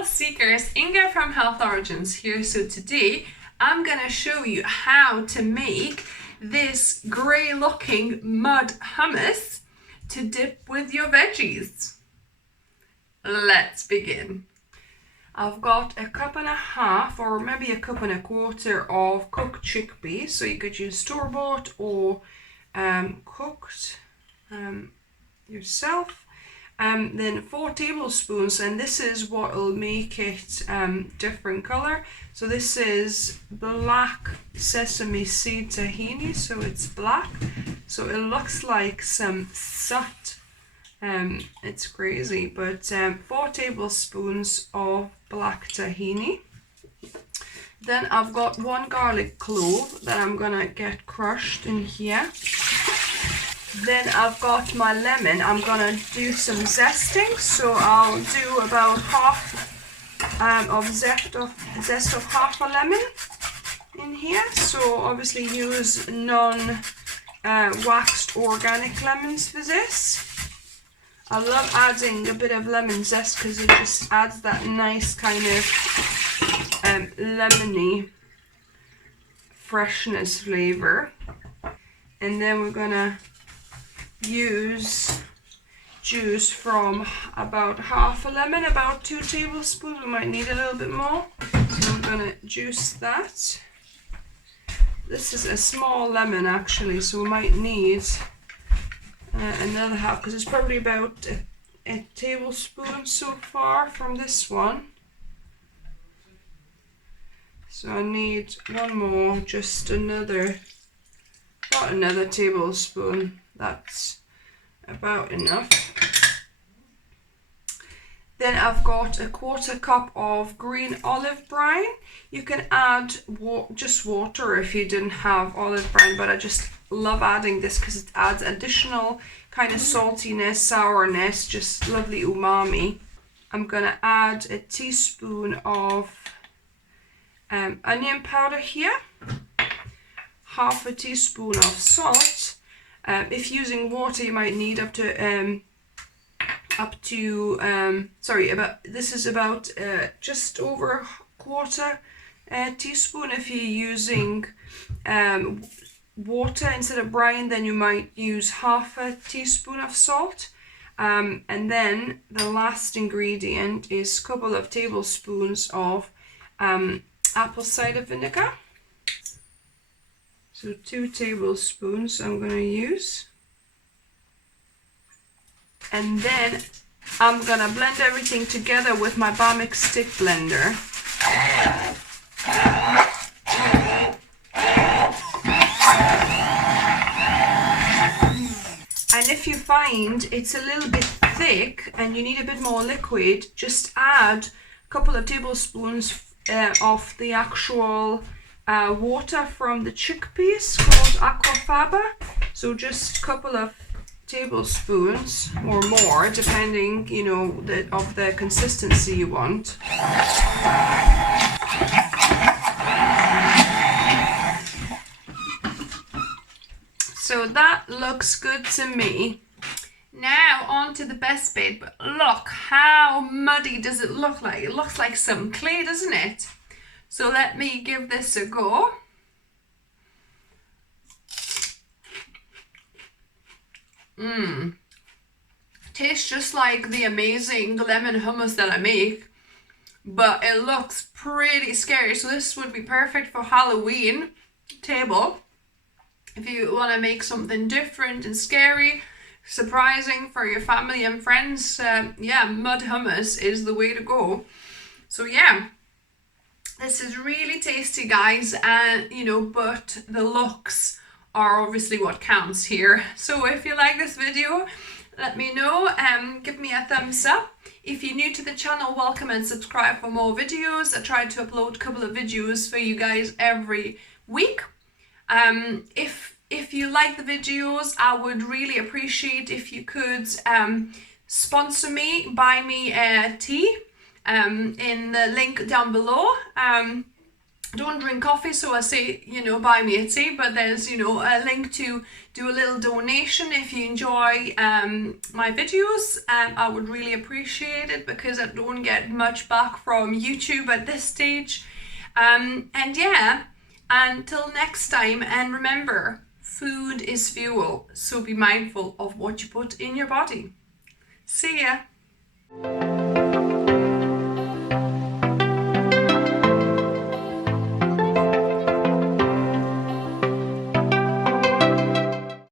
health seekers, Inga from Health Origins here. So today I'm gonna show you how to make this grey looking mud hummus to dip with your veggies. Let's begin. I've got a cup and a half or maybe a cup and a quarter of cooked chickpeas, so you could use store-bought or cooked yourself. Then 4 tablespoons, and this is what will make it different color. So this is black sesame seed tahini, so it's black, so it looks like some soot. It's crazy, but 4 tablespoons of black tahini. Then I've got 1 garlic clove that I'm gonna get crushed in here. Then I've got my lemon. I'm gonna do some zesting, so I'll do about half of zest of half a lemon in here. So obviously use non-waxed organic lemons for this. I love adding a bit of lemon zest because it just adds that nice kind of lemony freshness flavor. And then we're gonna use juice from about half a lemon, about 2 tablespoons. We might need a little bit more, so I'm gonna juice that. This is a small lemon actually, so we might need another half, because it's probably about a tablespoon so far from this one. So I need one more, just about another tablespoon. That's about enough. Then I've got a 1/4 cup of green olive brine. You can add just water if you didn't have olive brine, but I just love adding this because it adds additional kind of saltiness, sourness, just lovely umami. I'm gonna add a teaspoon of onion powder here, half a teaspoon of salt. If using water, you might need this is about just over 1/4 teaspoon. If you're using water instead of brine, then you might use half a teaspoon of salt. And then the last ingredient is a couple of tablespoons of apple cider vinegar. So 2 tablespoons I'm going to use. And then I'm going to blend everything together with my Bamix stick blender. And if you find it's a little bit thick and you need a bit more liquid, just add a couple of tablespoons of the actual water from the chickpeas called aquafaba. So just a couple of tablespoons or more, depending, you know, of the consistency you want. So that looks good to me. Now on to the best bit, but look how muddy does it look like? It looks like some clay, doesn't it? So let me give this a go. Tastes just like the amazing lemon hummus that I make, but it looks pretty scary. So this would be perfect for Halloween table. If you want to make something different and scary, surprising for your family and friends, yeah, mud hummus is the way to go. So yeah, this is really tasty, guys, and you know, but the looks are obviously what counts here. So if you like this video, let me know and give me a thumbs up. If you're new to the channel, welcome and subscribe for more videos. I try to upload a couple of videos for you guys every week. If you like the videos, I would really appreciate if you could sponsor me, buy me a tea in the link down below. don't drink coffee, so I say, you know, buy me a tea, but there's, you know, a link to do a little donation if you enjoy my videos. I would really appreciate it because I don't get much back from YouTube at this stage. And yeah, until next time, and remember, food is fuel, so be mindful of what you put in your body. See ya!